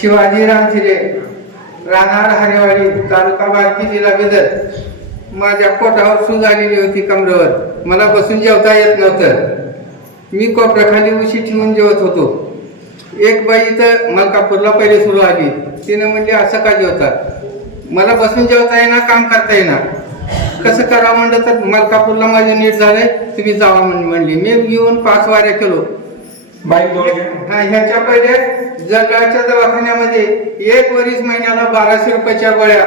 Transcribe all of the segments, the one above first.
शिवाजी रामथिरे, राहणार हरेवाडी, तालुका बार्की, जिल्हा बिदर. माझ्या पोटावर सूज आलेली होती कमरेवर. मला बसून जेवता येत नव्हतं. मी कोपऱ्याखाली उशी ठेवून जेवत होतो. एक बाई इथं मलकापूरला पहिले सुरू आली. तिने म्हणली असं का जेवतात? मला बसून जेवता येणार, काम करता येणार. कसं करावं म्हणलं तर मलकापूरला माझे नीट झालंय, तुम्ही जावा म्हणली. मी घेऊन 5 वाऱ्या केलो. ह्याच्या पहिले जगाच्या दवाखान्यामध्ये 1 वरीस महिन्याला 1200 रुपयाच्या गोळ्या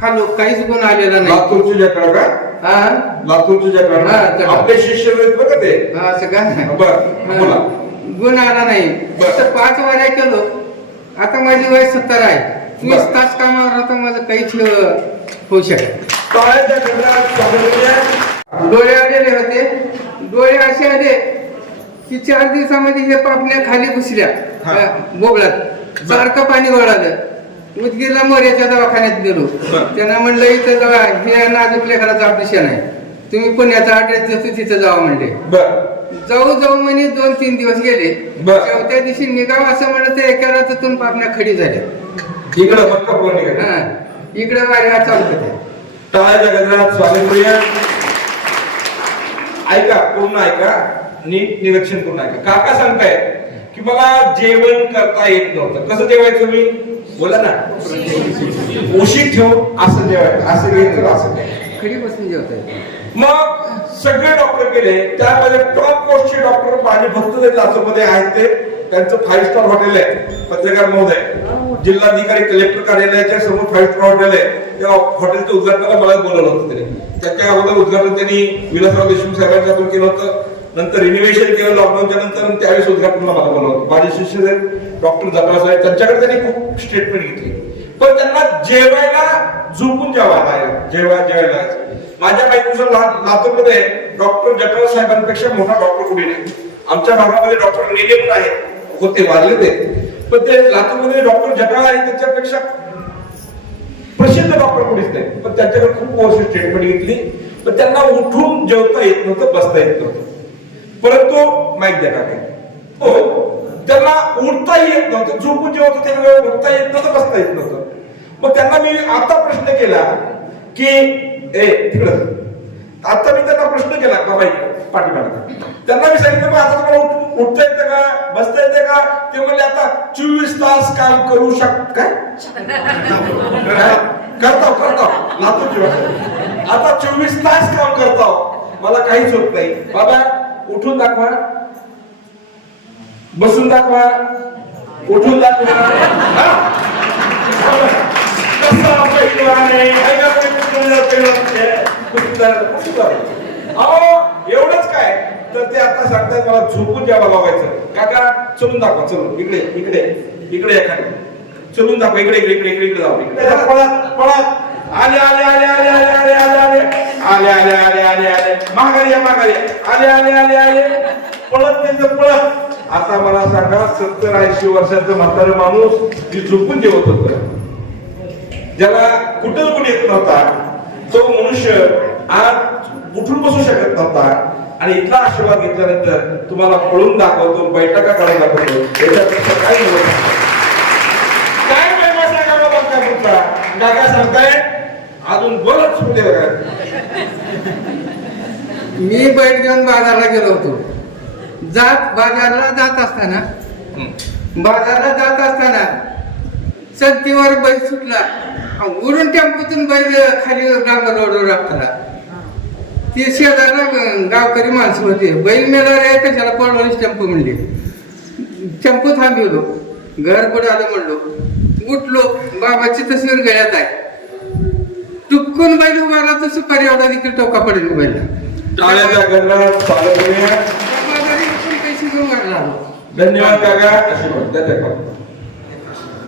खालो, काहीच गुण आलेला नाही. लातूरचे जकड का? हा, लातूरचे जकड आपले शिष्य आहेत बघा ते. हा, असं का? बरं, बोला. गुण आला नाही. तर 5 वाऱ्या केलो. आता माझी वय 70 आहे. 20 तास कामावर होतं, माझं काहीच होऊ शकत. डोळे आलेले होते. डोळे असे आले की 4 दिवसामध्ये हे पापण्या खाली घुसल्या बोगळात. सारखं पाणी वळालं. उदगीरला मोर्याच्या दवाखान्यात गेलो. त्यांना म्हणलं इथं जावा, हे नाजूक लेकराचं ऑपरेशन आहे, तुम्ही पुण्याचा ऍड्रेस देतो तिथं जावा म्हणले. जाऊ म्हणे 2-3 दिवस गेले. चौथ्या दिवशी निघाव असं म्हणलं तर एका रात्रीतून पापण्या खडी झाल्या. इकडे वाऱ्या चालू होत्या. ऐका, पूर्ण ऐका, नीट निरीक्षण करून ऐका. काका सांगताय की मला जेवण करता येत नव्हतं. कसं जेवायचं? मी बोला ना, उशी ठेव असं जेवायचं, असं घ्यायचं, असं खडी बसून जेवताय. मग सगळे डॉक्टर गेले. त्यामध्ये टॉप मोस्टचे डॉक्टर माझे भक्त जे लातूरमध्ये आहेत ते, त्यांचं 5 स्टार हॉटेल आहे. पत्रकार महोदय, जिल्हाधिकारी कलेक्टर कार्यालयाच्या समोर 5 स्टार हॉटेल आहे. त्या हॉटेलचं उद्घाटनाला मला बोलवलं होतं त्यांनी. त्याच्या अगोदर उद्घाटन त्यांनी विलासराव देशमुख साहेबांच्या हातून केलं होतं. नंतर रिनोव्हेशन केलं लॉकडाऊनच्या नंतर. त्यावेळेस उद्घाटनाला मला बोलवलं होतं. माझे शिष्य डॉक्टर जपरा साहेब, त्यांच्याकडे त्यांनी खूप स्टेटमेंट घेतली. पण त्यांना जेवायला झोपून जेवायला माझ्या माहितीनुसार लातूरमध्ये डॉक्टर जटरा साहेबांपेक्षा मोठा डॉक्टर कुठे नाही. आमच्या भागामध्ये डॉक्टर नेले पण आहेत, होते, वारले ते. पण ते लातूरमध्ये डॉक्टर जटरा आहे त्याच्यापेक्षा प्रसिद्ध डॉक्टर कोणीच नाही. पण त्यांच्याकडे खूप वर्ष ट्रीटमेंट घेतली. पण त्यांना उठून जेवता येत नव्हतं, बसता येत नव्हतं. परंतु माईक द्या काय हो, त्यांना उठता येत नव्हतं. झोपून जेवत होते, उठता येत नव्हतं, बसता येत नव्हतं. मग त्यांना मी आता प्रश्न केला की तिकडं, आता मी त्यांना प्रश्न केला का बाई पाठीमागे, त्यांना मी सांगितलं आता तुम्हाला उठता येतं का, बसता येते का? ते म्हणले आता 24 तास काम करू काय करताव लातूरची भाषा, आता 24 तास काम करताव, मला काहीच होत नाही. बाबा उठून दाखवा, बसून दाखवा, उठून दाखवा. एवढंच काय तर ते आता सांगतात मला झोपून जेव्हा लावायचं. काका चलून दाखवा, चलून इकडे इकडे इकडे एखादी चलून दाखवा, इकडे इकडे इकडे इकडे जाऊ, पळत पळत आले आले आले आले आले आले आले आले आले आले आले आले आले माघारी माघारी आले आले आले आले पळत त्यांचं पळत. आता मला सांगा 70-80 वर्षाचं म्हातारं माणूस जी झोपून जेवत होत, ज्याला कुठं पण येत नव्हता, तो मनुष्य आज उठून बसू शकत नव्हता. आणि इथला आशीर्वाद घेतल्यानंतर तुम्हाला पळून दाखवतो, बैठका काढून दाखवतो, याच्यापेक्षा काही काय महिमा सांगा बाबा पुढचा काका सांगताय अजून बोलत सुटले बघा. मी बैठ घेऊन बाजारला गेलो होतो. बाजारला जात असताना चलतीवर बैल सुटला. उरून टेम्पोतून बैल खाली डांगर रोडवर टाकला. ते शेजारला गावकरी माणसं होते. बैल मेला रे कशाला पळवलीस टेम्पो म्हणले. टेम्पो थांबवलो, घर पुढे आलं म्हणलो, उठलो, बाबाची तस्वीर गळ्यात आहे. टुकून बैल उभारला तर सुपारी एवढा देखील टोका पडेल बैलला. धन्यवाद काका.